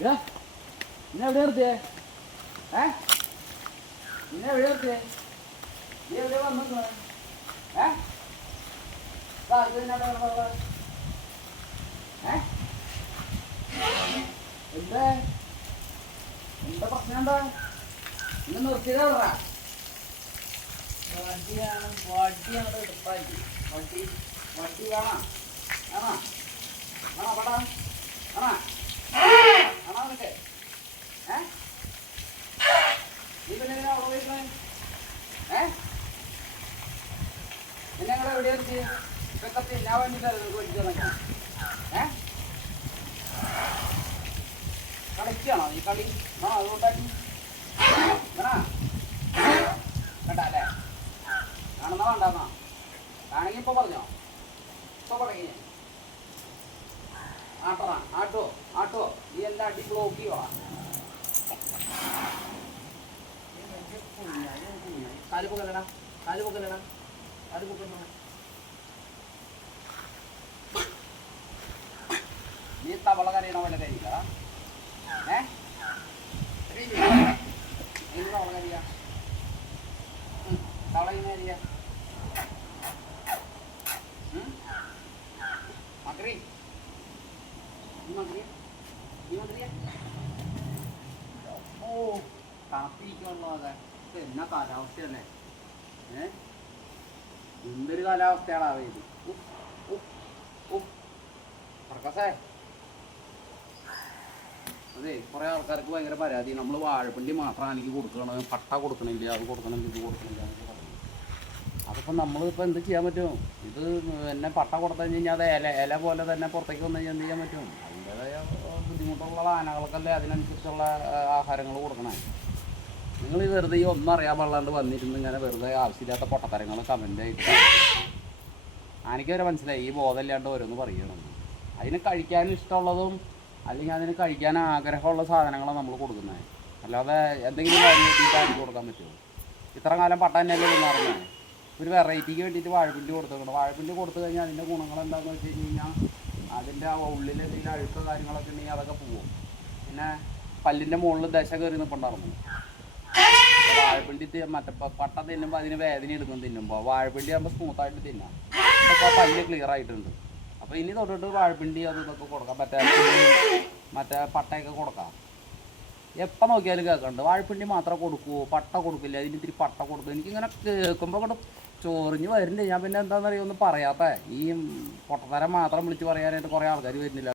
ഇന്നെ എവിടെ നിർത്തിയേ? ഇന്നെ എവിടെ നിർത്തിയേ? നീ എവിടെ വന്നു? എന്താ എന്താ പ്രശ്നം? എന്താ ഇന്ന് നിർത്തിയതാ? വണ്ടിയാണ് വണ്ടിയാണ് എടുപ്പാക്കി വണ്ടി വണ്ടി വേണോ? ആണോ ആണോ പടാ ആണോ ആണോ നിനക്ക്? നീ പിന്നെ എങ്ങനെയാ അവിടെ പോയിരുന്നേ? പിന്നെ ഞങ്ങൾ എവിടെയാ നിർത്തി? ഇപ്പൊക്കെ തിന്നാൻ വേണ്ടിയിട്ടല്ലേ നിങ്ങൾക്ക് വേണ്ടി തുടങ്ങാം? കളിക്കുകയാണോ ഈ കളി? ആണോ അതുകൊണ്ടാക്കി വേണോ? കേട്ടാ അല്ലേ? കാണുന്ന വേണ്ടെന്നാ കാണെങ്കിൽ ഇപ്പൊ പറഞ്ഞോ? ഇപ്പൊ തുടങ്ങി ആട്ടോടാ ആട്ടോ ആട്ടോ നീ എല്ലാം അടി ബ്ലോക്ക് ചെയ്യുവാ. കാല് പൊക്കല്ലടാ കാല് പൊക്കല്ലടാ കാല് പൊക്കല്ല. നീ തവള കരയണ പോലെ കരിയില്ല. നീ തവള കരിയ തവള ഇങ്ങനെ കരിയ മക്രി നീ മക്രിയ നീ മക്രിയ. ഓ തണുപ്പിരിക്കുള്ളൂ. അതെ എന്നാ കാലാവസ്ഥയല്ലേ? എന്തൊരു കാലാവസ്ഥയാണ് ഇത്. പ്രകാശേ അതെ കുറേ ആൾക്കാർക്ക് ഭയങ്കര പരാതി. നമ്മൾ വാഴപ്പിണ്ടി മാത്രമാണ് എനിക്ക് കൊടുക്കണം, പട്ട കൊടുക്കണില്ല, അത് കൊടുക്കണം, ഇത് കൊടുക്കണില്ല എന്നൊക്കെ പറഞ്ഞു. അതിപ്പോൾ നമ്മളിപ്പോൾ എന്ത് ചെയ്യാൻ പറ്റും? ഇത് എന്നെ പട്ട കൊടുത്തു കഴിഞ്ഞാൽ അത് ഇല പോലെ തന്നെ പുറത്തേക്ക് വന്നു കഴിഞ്ഞാൽ എന്ത് ചെയ്യാൻ പറ്റും? അതിൻ്റെതായ ബുദ്ധിമുട്ടുള്ള ആനകൾക്കല്ലേ അതിനനുസരിച്ചുള്ള ആഹാരങ്ങൾ കൊടുക്കണേ. നിങ്ങൾ ഈ വെറുതെ ഈ ഒന്നും അറിയാൻ പാടില്ലാണ്ട് വന്നിരുന്ന് ഇങ്ങനെ വെറുതെ ആവശ്യമില്ലാത്ത പൊട്ടത്തരങ്ങൾ കമൻ്റ് ആയിട്ട് എനിക്ക് വരെ മനസ്സിലായി ഈ ബോധമില്ലാണ്ട് ഓരോന്ന് പറയണം. അതിന് കഴിക്കാൻ ഇഷ്ടമുള്ളതും അല്ലെങ്കിൽ അതിന് കഴിക്കാൻ ആഗ്രഹമുള്ള സാധനങ്ങളാണ് നമ്മൾ കൊടുക്കുന്നത്. അല്ലാതെ എന്തെങ്കിലും കാര്യം കിട്ടിയിട്ട് ആർക്ക് കൊടുക്കാൻ പറ്റുമോ? ഇത്ര കാലം പട്ട തന്നെയല്ലേ തിന്നാറുന്നത്. ഒരു വെറൈറ്റിക്ക് വേണ്ടിയിട്ട് വാഴപ്പിണ്ടി കൊടുത്തേക്കണം. വാഴപ്പിണ്ടി കൊടുത്തു കഴിഞ്ഞാൽ അതിൻ്റെ ഗുണങ്ങൾ എന്താണെന്ന് വെച്ച് കഴിഞ്ഞാൽ അതിൻ്റെ ആ ഉള്ളിൽ എന്തെങ്കിലും അഴുക്കോ കാര്യങ്ങളൊക്കെ ഉണ്ടെങ്കിൽ അതൊക്കെ പോവും. പിന്നെ പല്ലിൻ്റെ മുകളിൽ ദശ കയറി നിൽപ്പുണ്ടായിരുന്നു. വാഴപ്പിണ്ടി മറ്റേ പട്ട തിന്നുമ്പോൾ അതിന് വേദന എടുക്കും. തിന്നുമ്പോൾ വാഴപ്പിണ്ടി ആകുമ്പോൾ സ്മൂത്തായിട്ട് തിന്നാം. ഇതൊക്കെ പല്ല് ക്ലിയർ ആയിട്ടുണ്ട്. അപ്പോൾ ഇനി തൊട്ടിട്ട് വാഴപ്പിണ്ടി അത് ഇതൊക്കെ കൊടുക്കാം. മറ്റേ പട്ടയൊക്കെ കൊടുക്കാം. എപ്പോൾ നോക്കിയാലും കേൾക്കുന്നുണ്ട് വാഴപ്പിണ്ടി മാത്രം കൊടുക്കുമോ, പട്ട കൊടുക്കില്ല, അതിന് ഇത്തിരി പട്ട കൊടുക്കും. എനിക്കിങ്ങനെ കേൾക്കുമ്പോൾ കൊണ്ട് ചൊറിഞ്ഞ് വരുന്നുണ്ട്. ഞാൻ പിന്നെ എന്താണെന്നറിയോ ഒന്നും പറയാത്ത ഈ പൊട്ടത്തരം മാത്രം വിളിച്ച് പറയാനായിട്ട് കുറേ ആൾക്കാർ വരുന്നില്ല.